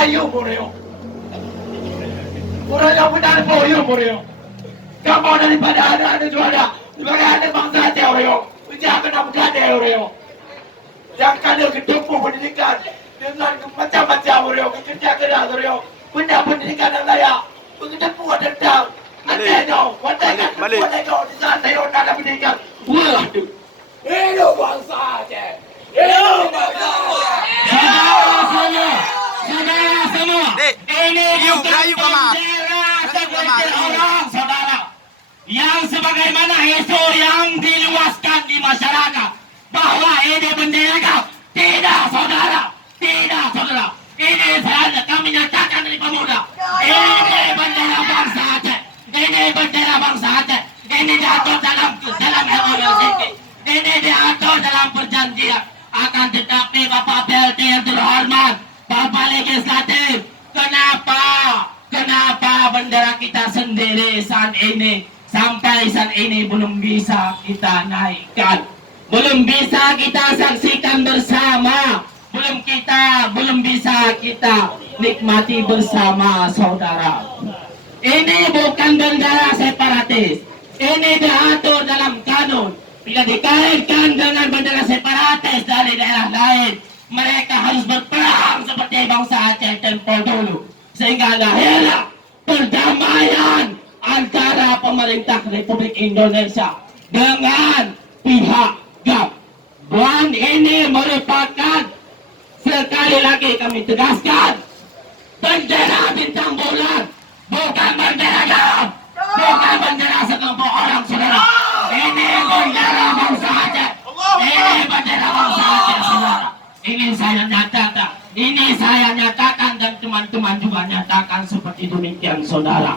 Ayo Boreo. Boreo benar Boreo Boreo. Kamu daripada ada juara. Sebagai anak bangsa Aceh Boreo. Jangan nampak ada Boreo. Jangan ada gedung pendidikan dengan macam-macam Boreo. Kerja keras Boreo. Benda pendidikan yang layak. Begitu buat dendam. Adanya, wadai di sana yang ada pendidikan. Waduh. Hidup bangsa Aceh. Hidup bangsa Aceh. Saudara semua, ini bukan bendera orang, saudara. Yang sebagaimana isu yang diluaskan di masyarakat bahwa ini bendera kau. Tidak, saudara. Tidak, saudara. Ini kami nyatakan dari pemuda. Ini bendera bangsa Aceh. Ini bendera bangsa Aceh. Ini diatur dalam MOU. Ini diatur dalam perjanjian. Akan tetapi Bapak PLT yang terhormat, Bapak Legislatif, kenapa bendera kita sendiri sampai saat ini belum bisa kita naikkan, belum bisa kita saksikan bersama, belum bisa kita nikmati bersama, saudara. Ini bukan bendera separatis, ini diatur dalam kanun. Bila dikaitkan dengan bendera separatis dari daerah lain, mereka harus berperang seperti bangsa Aceh tempoh dulu, sehingga lahirlah perdamaian antara pemerintah Republik Indonesia dengan pihak GAP. Dan ini merupakan, sekali lagi kami tegaskan, bendera bintang bulan, bukan bendera GAP, bukan bendera sekelompok orang, saudara. Ini bendera bangsa Aceh. Ini bendera bangsa Aceh, saudara. Ini saya nyatakan dan teman-teman juga nyatakan seperti demikian, saudara.